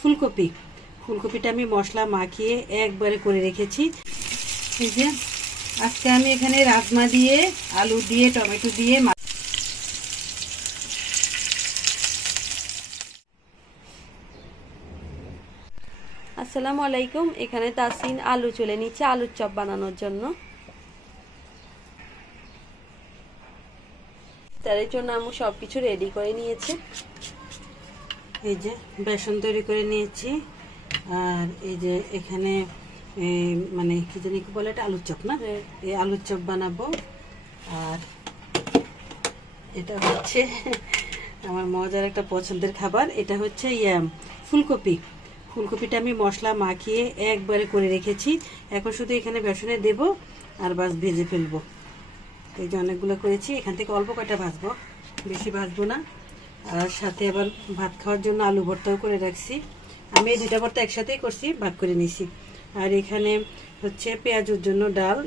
ফুলকপি। ফুলকপিটা আমি মশলা মাখিয়ে একবারে করে রেখেছি। এই যে আজকে আমি এখানে রাজমা দিয়ে, আলু দিয়ে, টমেটো দিয়ে আসসালামু আলাইকুম। এখানে তাসিন আলু চলে নিচ্ছে আলুর চপ বানানোর জন্য। তার জন্য আমি সবকিছু রেডি করে নিয়েছি। এই যে বেসন তৈরি করে নিয়েছি, আর এই যে এখানে মানে কি জানি কি বলে, এটা আলুর চপ না? এই আলুর চপ বানাবো। আর এটা হচ্ছে আমার মজার একটা পছন্দের খাবার, এটা হচ্ছে ফুলকপি। ফুলকপিটা আমি মশলা মাখিয়ে একবারে করে রেখেছি। এখন শুধু এখানে বেসনে দেব আর বাস ভেজে ফেলবো। এই যে অনেকগুলো করেছি, এখান থেকে অল্প কয়টা ভাজবো, বেশি ভাজবো না। আর সাথে আবার ভাত খাওয়ার জন্য আলু ভর্তাও করে রাখছি। আমি এই দুইটা ভর্তা একসাথেই করছি, ভাগ করে নিছি। আর এখানে হচ্ছে পেঁয়াজের জন্য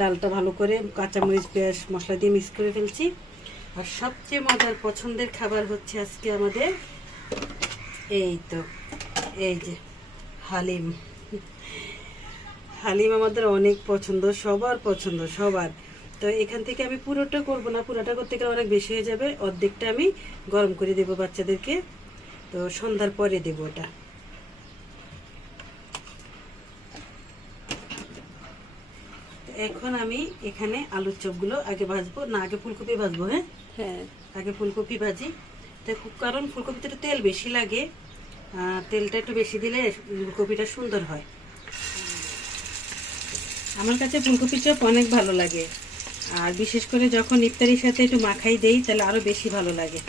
ডালটা ভালো করে কাঁচামরিচ পেঁয়াজ মশলা দিয়ে মিক্স করে ফেলছি। আর সবচেয়ে মজার পছন্দের খাবার হচ্ছে আজকে আমাদের এই যে হালিম। হালিম আমাদের অনেক পছন্দ, সবার পছন্দ, সবার। তো এখান থেকে আমি পুরোটা করব না, পুরোটা করতে গেলে অনেক বেশি হয়ে যাবে। অর্ধেকটা আমি গরম করে দেব বাচ্চাদেরকে, তো সন্ধ্যার পরে দেব ওটা। এখন আমি এখানে আলুর চপগুলো আগে ভাজবো, না আগে ফুলকপি ভাজবো? হ্যাঁ, আগে ফুলকপি ভাজি। তো কারণ ফুলকপিতে একটু তেল বেশি লাগে, তেলটা একটু বেশি দিলে ফুলকপিটা সুন্দর হয়। আমার কাছে ফুলকপি চপ অনেক ভালো লাগে, আর বিশেষ করে যখন ইফতারির সাথে একটু মাখাই দেই তাহলে আরো বেশি ভালো লাগে।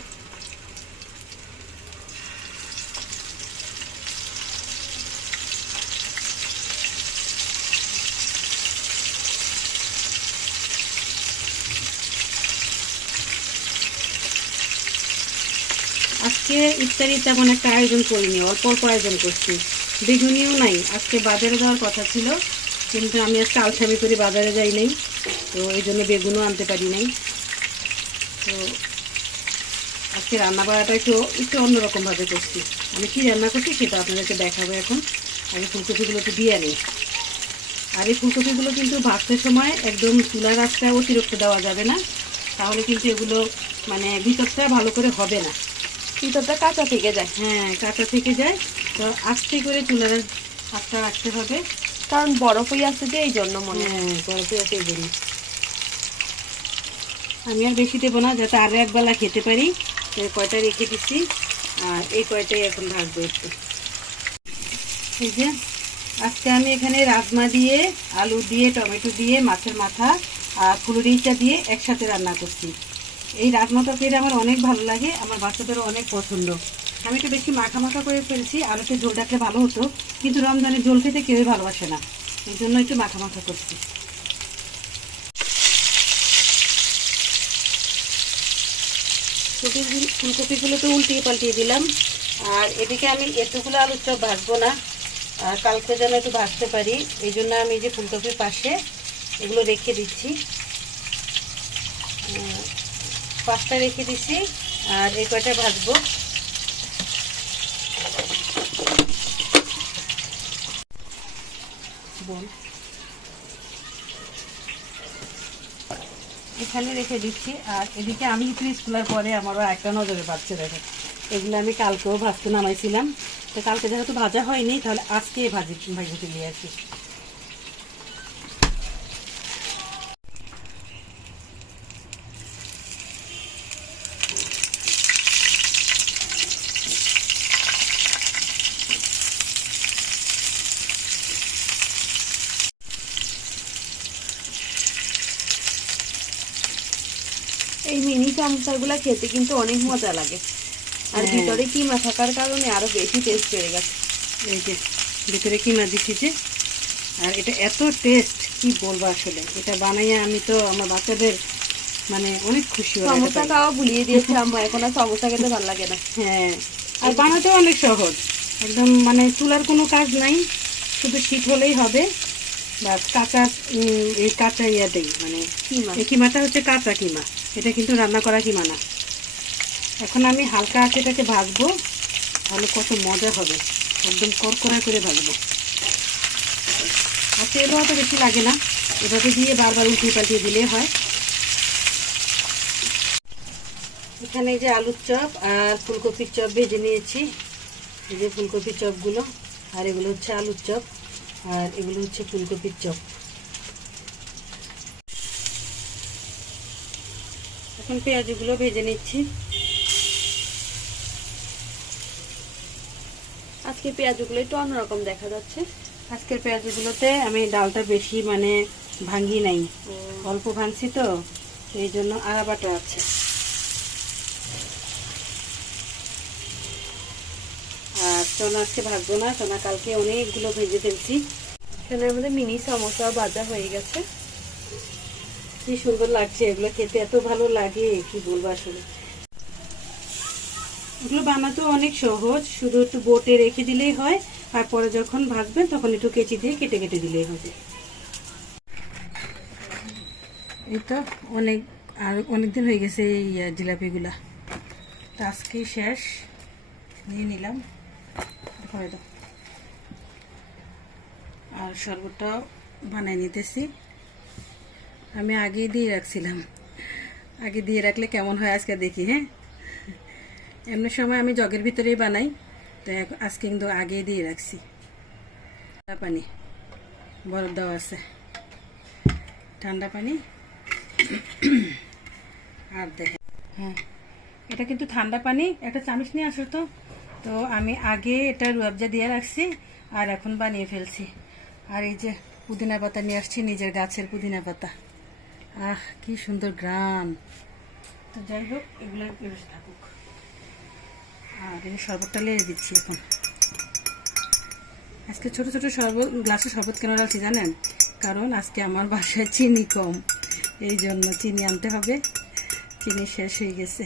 আজকে ইফতারি তেমন একটা আয়োজন করিনি, অল্প অল্প আয়োজন করছি। বেগুনিও নাই, আজকে বাজারে যাওয়ার কথা ছিল, কিন্তু আমি আজকে আলসামি করে বাজারে যাই নাই, তো এই জন্য বেগুনও আনতে পারি নাই। তো আজকে রান্না বাড়াটা একটু অন্যরকমভাবে করছি। আমি কি রান্না করছি সেটা আপনাদেরকে দেখাবো এখন। আগে ফুলকপিগুলো তো দিয়ে নিই। আর এই ফুলকপিগুলো কিন্তু ভাজতে সময় একদম চুলার আঁচটা অতিরিক্ত দেওয়া যাবে না, তাহলে কিন্তু এগুলো মানে ভিতরটা ভালো করে হবে না, ভিতরটা কাঁচা থেকে যায়। হ্যাঁ, কাঁচা থেকে যায়। তো আস্তে করে চুলার আঁচটা রাখতে হবে, কারণ বরফ হয়ে আসছে যে এই জন্য মনে হয়। হ্যাঁ, বরফে আছে এই জন্য। আমি আর বেশি দেবো না, যাতে আরও একবেলা খেতে পারি। কয়টা রেখে দিচ্ছি, আর এই কয়টাই এখন ভাজবো একটু। এই যে আজকে আমি এখানে রাজমা দিয়ে, আলু দিয়ে, টমেটো দিয়ে, মাছের মাথা আর ফুলুরিটা দিয়ে একসাথে রান্না করছি। এই রাজমা তরকারি আমার অনেক ভালো লাগে, আমার বাচ্চাদেরও অনেক পছন্দ। আমি একটু বেশি মাখা মাখা করে ফেলছি, আর একটু ঝোল রাখলে ভালো হতো, কিন্তু রমজানের ঝোল খেতে কেউই ভালোবাসে না, এই জন্য একটু মাখা মাখা করছি। ফুলকপিগুলো তো উল্টিয়ে পাল্টিয়ে দিলাম। আর এদিকে আমি এতগুলো আলুর চপ ভাজবো না, কালকে যেন একটু ভাজতে পারি, এই জন্য আমি যে ফুলকপির পাশে এগুলো রেখে দিচ্ছি, 5টা রেখে দিচ্ছি। আর এই কয়টা ভাজবো। এখানে রেখে দিচ্ছি। আর এদিকে আমি ফ্রিজ খোলার পরে আমারও একটা নজরে পাচ্ছে, দেখো এগুলো আমি কালকেও ভাজতে নামাইছিলাম, তো কালকে যেহেতু ভাজা হয়নি তাহলে আজকে ভাজি তুলে আসি। এই মিনি চামচাগুলা খেতে কিন্তু অনেক মজা লাগে, আর ভিতরে কিমা থাকার কারণে আরো বেশি টেস্ট বেড়ে গেছে। এই যে ভিতরে কিমা দিচ্ছি যে, আর এটা এত টেস্ট কি বলবো, আসলে এটা বানাইয়া আমি তো আমার বাচ্চাদের মানে অনেক খুশি হয়। সমোসা খাওয়া ভুলিয়ে দিয়েছে আম্মা, এখন আর সমোসা খেতে ভালো লাগে না। হ্যাঁ, আর বানাতেও অনেক সহজ, একদম মানে চুলার কোনো কাজ নাই, শুধু শীত হলেই হবে। বাস কাঁচা ইয়াতেই মানে এই কিমাটা হচ্ছে কাঁচা কিমা, এটা কিন্তু রান্না করা কিমা না। এখন আমি হালকা আঁচে এটাকে ভাজবো, তাহলে কত মজা হবে। একদম করকরা করে ভাজবো। আর তেলও তো বেশি লাগে না, এটাকে দিয়ে বারবার উল্টিয়ে পাল্টিয়ে দিলে হয়। এখানে যে আলুর চপ আর ফুলকপির চপ ভেজে নিয়েছি, এই যে ফুলকপির চপগুলো, আর এগুলো হচ্ছে আলুর চপ, আর এগুলো হচ্ছে ফুলকপির চপ। এখন পেঁয়াজগুলো ভেজে নিচ্ছি। আজকে পেঁয়াজগুলো একটু অন্যরকম দেখা যাচ্ছে। আজকের পেঁয়াজগুলোতে আমি ডালটা বেশি মানে ভাঙ্গি নাই, অল্প ভাঙছি তো এই জন্য আড়া বাটা আছে। আর চনা আজকে ভাজবো না, চনা কালকে অনেকগুলো ভেজে ফেলছি। এখানে আমাদের মিনি সমোসা ভাজা হয়ে গেছে। কি সুন্দর লাগছে, এগুলো খেতে এত ভালো লাগে কি বলবো আসলে। এগুলো বানাতে অনেক সহজ, শুধু একটু বোটে রেখে দিলেই হয়, আর পরে যখন ভাজবেন তখন একটু কেচি দিয়ে কেটে কেটে দিলেই হবে। এই তো অনেকদিন হয়ে গেছে এই জিলাপিগুলা, তো আজকেই শেষ, নিয়ে নিলাম। দেখাবে দাও। আর শরবতটাও বানিয়ে নিতেছি, আমি আগেই দিয়ে রাখছিলাম, আগে দিয়ে রাখলে কেমন হয় আজকে দেখি। হ্যাঁ, এমনি সময় আমি জগের ভিতরেই বানাই, তো আজকে কিন্তু আগেই দিয়ে রাখছি। ঠান্ডা পানি বরফ দেওয়া আছে, ঠান্ডা পানি। আর দেখেন, হ্যাঁ এটা কিন্তু ঠান্ডা পানি, একটা চামচ নিয়ে আসো তো। তো আমি আগে এটা রুয়াবজা দিয়ে রাখছি আর এখন বানিয়ে ফেলছি। আর এই যে পুদিনা পাতা নিয়ে আসছি, নিজের গাছের পুদিনা পাতা। আহ কি সুন্দর গ্রান। তো যাই হোক, এগুলো বেশ থাকুক। আর এই শরবতটা লেগে দিচ্ছি এখন। আজকে ছোট ছোট শরবত, গ্লাসে শরবত কেন রাখছি জানেন? কারণ আজকে আমার বাসায় চিনি কম, এই জন্য চিনি আনতে হবে, চিনি শেষ হয়ে গেছে।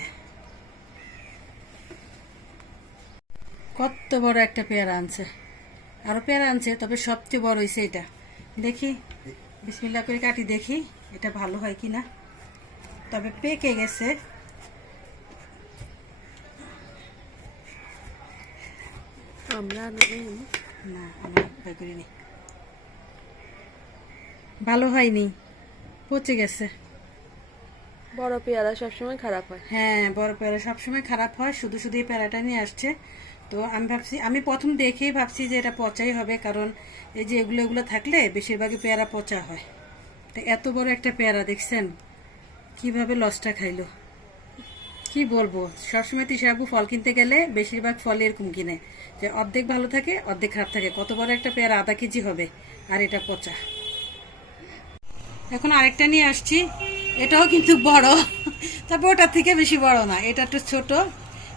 কত বড় একটা পেয়ারা আনছে, আরো পেয়ারা আনছে, তবে সবচেয়ে বড় হয়েছে এটা। দেখি বিসমিল্লাহ করে কাটি, দেখি এটা ভালো হয় কিনা। তবে পেকে গেছে। আমরা না আমি ভয় করিনি, ভালো হয়নি, পচে গেছে। বড় পেয়ারা সবসময় খারাপ হয়। হ্যাঁ, বড় পেয়ারা সবসময় খারাপ হয়, শুধু শুধু এই পেয়ারাটা নিয়ে আসছে। তো আমি ভাবছি, আমি প্রথম দেখেই ভাবছি যে এটা পচাই হবে, কারণ এই যে এগুলো থাকলে বেশিরভাগই পেয়ারা পচা হয়। তো এত বড় একটা পেয়ারা দেখছেন কিভাবে লসটা খাইলো, কি বলবো। সবসময় তিশাবু ফল কিনতে গেলে বেশিরভাগ ফল এরকম কিনে যে অর্ধেক ভালো থাকে অর্ধেক খারাপ থাকে। কত বড় একটা পেয়ারা, আধা কেজি হবে, আর এটা পচা। এখন আরেকটা নিয়ে আসছি, এটাও কিন্তু বড়, তবে ওটার থেকে বেশি বড় না, এটা একটু ছোট।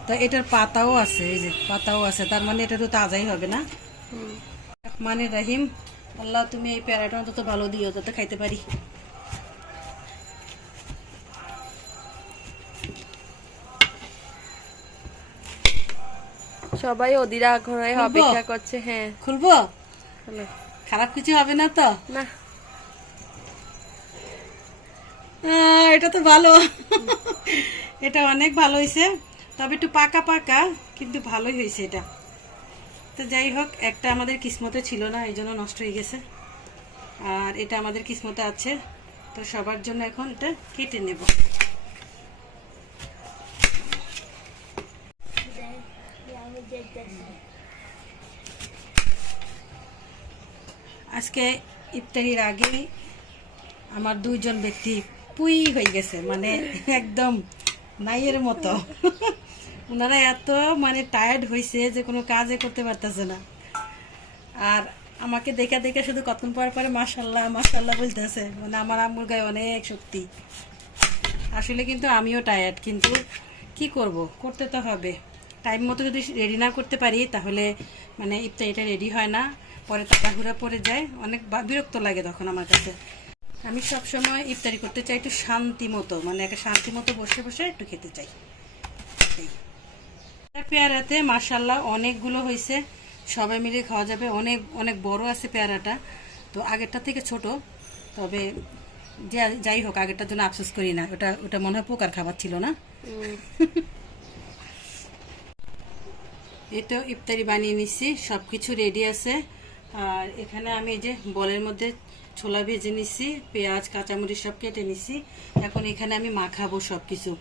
তো এটার পাতাও আছে, এই যে পাতাও আছে, তার মানে এটা তো তাজাই হবে না। মানে রহিম, আল্লাহ তুমি এই পেয়ারাটা অন্তত ভালো দিও যাতে খাইতে পারি। সবাই অধীর আগ্রহে অপেক্ষা করছে। হ্যাঁ, খুলবো? হলো। খারাপ কিছু হবে না তো? না, এটা তো ভালো, এটা অনেক ভালো হয়েছে, তবে একটু পাকা পাকা, কিন্তু ভালোই হয়েছে এটা। তো যাই হোক, একটা আমাদের কিসমতে ছিল না, এই জন্য নষ্ট হয়ে গেছে, আর এটা আমাদের কিসমতে আছে। তো সবার জন্য এখন এটা কেটে নেব। আজকে ইফতারির আগেই আমার দুইজন ব্যক্তি পুই হয়ে গেছে, মানে একদম নাইয়ের মতো। ওনারা এত মানে টায়ার্ড হয়েছে যে কোনো কাজে করতে পারতেছে না, আর আমাকে দেখে দেখে শুধু কতক্ষণ পর পরে মাশাল্লাহ মাশাল্লাহ বলতেছে, মানে আমার আম্মুর গায়ে অনেক শক্তি। আসলে কিন্তু আমিও টায়ার্ড, কিন্তু কি করব, করতে তো হবে। টাইম মতো যদি রেডি না করতে পারি তাহলে মানে ইফতারিটা রেডি হয় না, পরে তাড়াহুড়া পড়ে যায়, অনেক বিরক্ত লাগে তখন আমার কাছে। আমি সবসময় ইফতারি করতে চাই একটু শান্তি মতো, মানে একটা শান্তি মতো বসে বসে একটু খেতে চাই। পেয়ারাতে মাশাল্লাহ অনেকগুলো হয়েছে, সবাই মিলে খাওয়া যাবে, অনেক অনেক বড় আছে পেয়ারাটা। তো আগেরটা থেকে ছোট, তবে যাই হোক, আগেরটার জন্য আফসোস করি না, ওটা ওটা মনে হয় পোকার খাবার ছিল না। এই তো ইফতারি বানিয়ে নিচ্ছি, সব কিছু রেডি আছে। আর এখানে আমি এই যে বলের মধ্যে ছোলা ভেজে নিচ্ছি, পেঁয়াজ কাঁচামরিচ সব কেটে নিচ্ছি। এখন এখানে আমি মাখাবো সব কিছু,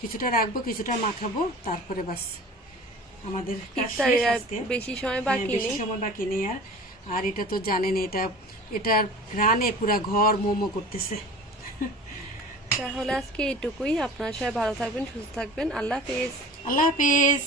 কিছুটা রাখবো কিছুটা মাখাবো, তারপরে বাস আমাদের কাজ ইফতারে শেষ আর আজকে। বেশি সময় হ্যাঁ, বাকি বেশি নেই। সময় বাকি নেই আর। আর এটা তো জানেন, এটার ঘ্রাণে পুরা ঘর মোমো করতেছে। তাহলে আজকে এইটুকুই। আপনারা সবাই ভালো থাকবেন, সুস্থ থাকবেন। আল্লাহ হাফেজ। আল্লাহ হাফিজ।